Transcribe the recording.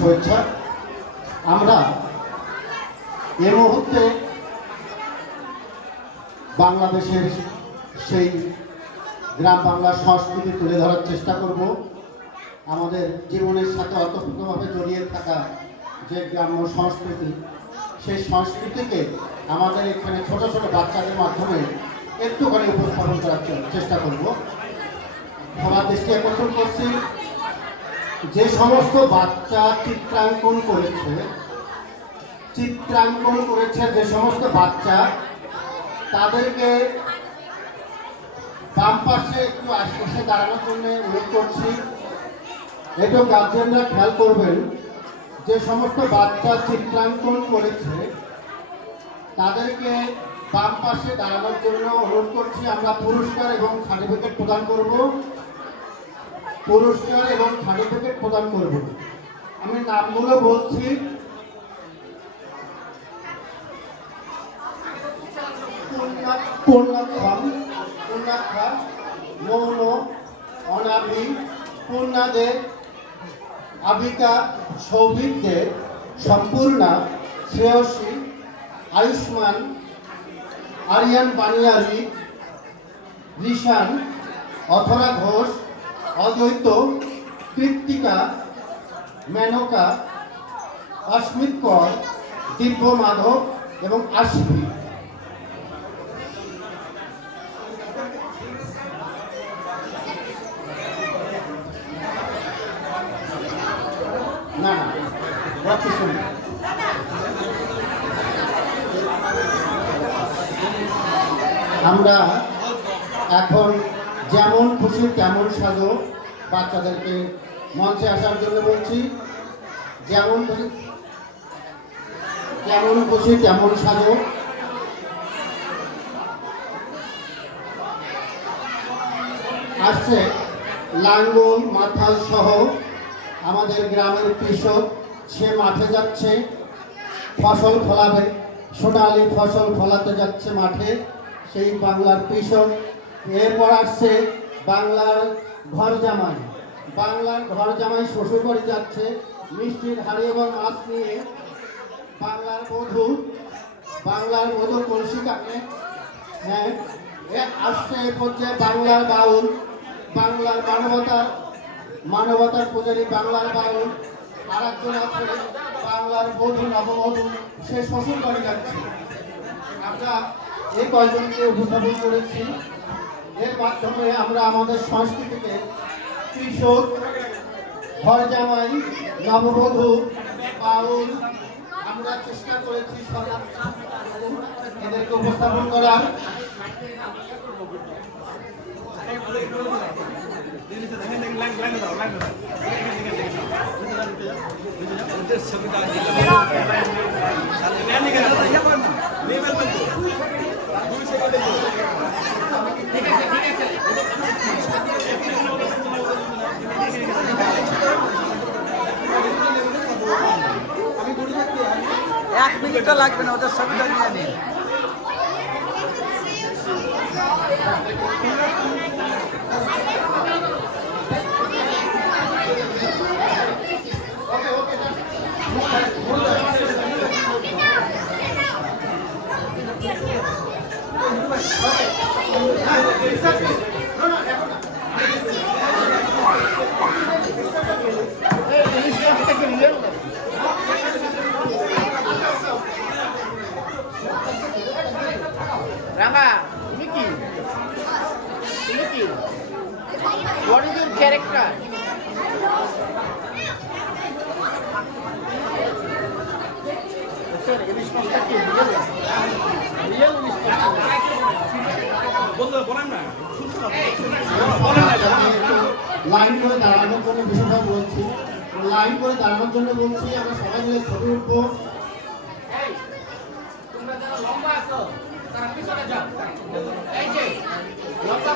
শুভেচ্ছা। আমরা এই মুহূর্তে বাংলাদেশের সেই গ্রাম বাংলার সংস্কৃতি তুলে ধরার চেষ্টা করব। আমাদের জীবনের সাথে অতপ্রতভাবে জড়িয়ে থাকা যে গ্রাম্য সংস্কৃতি, সেই সংস্কৃতিকে আমাদের এখানে ছোট ছোট বাচ্চাদের মাধ্যমে একটুখানি উপস্থাপন করার চেষ্টা করব। সবার দৃষ্টি আকর্ষণ করছি, যে সমস্ত বাচ্চা চিত্রাঙ্কন করেছে যে সমস্ত বাচ্চা, তাদেরকে বাম পাশে একটু আশেপাশে দাঁড়ানোর জন্য অনুরোধ করছি। একটু গার্জেনরা খেয়াল করবেন, যে সমস্ত বাচ্চা চিত্রাঙ্কন করেছে তাদেরকে বাম পাশে দাঁড়ানোর জন্য অনুরোধ করছি। আমরা পুরস্কার এবং সার্টিফিকেট প্রদান করব। আমি নামগুলো বলছি। পূর্ণাক্ষা, মৌন, অনাবি, পূর্ণা দে, আবিকা, সৌভিক দে, সম্পূর্ণা, শ্রেয়সী, আয়ুষ্মান, আরিয়ান বানিয়ারি, রিশান, অথরা ঘোষ, অদ্বৈত, কৃত্তিকা, মেনকা, অস্মিত কর, দিব্য মাধব এবং আশিফি। না আমরা এখন যেমন খুশি তেমন সাজো, বাচ্চাদেরকে মঞ্চে আসার জন্য বলছি। যেমন খুশি তেমন সাজো। আসছে লাঙ্গল মাথাল সহ আমাদের গ্রামের কৃষক, সে মাঠে যাচ্ছে, ফসল ফলাবে, সোনালি ফসল ফলাতে যাচ্ছে মাঠে, সেই বাংলার কৃষক। এরপর আসছে বাংলার ঘর জামাই শ্বশুর বাড়ি যাচ্ছে মিষ্টির হাড়ি এবং মাছ নিয়ে। বাংলার বধূ কলসি কাটে। হ্যাঁ, আসছে এ পর্যায়ে বাংলার বাউল, বাংলার মানবতার পূজারী বাংলার বাউল। আর একজন আছে বাংলার বধূ, নববধূ, সে শ্বশুর বাড়ি যাচ্ছে। আমরা এই কয়েকজনকে উপস্থাপন করেছি। এর মাধ্যমে আমরা আমাদের সংস্কৃতিকে কৃষক, ঘর জামাই, নববধূ, বাউল, আমরা চেষ্টা করেছি এদেরকে উপস্থাপন করার। এক মিনিটও লাগবে না, ওদের ছবিটা নিয়ে নিন। Rama, Mickey. What is your character? Sir, English master ki real English master. বলেন না, লাইন করে দাঁড়ানোর জন্য বিষয়টা বলছি। লাইন করে দাঁড়ানোর জন্য বলছি, আমরা সবাই মিলে ছবি উঠবো। তোমরা যারা লম্বা আছো তারা পিছনে যাও। এই যে লম্বা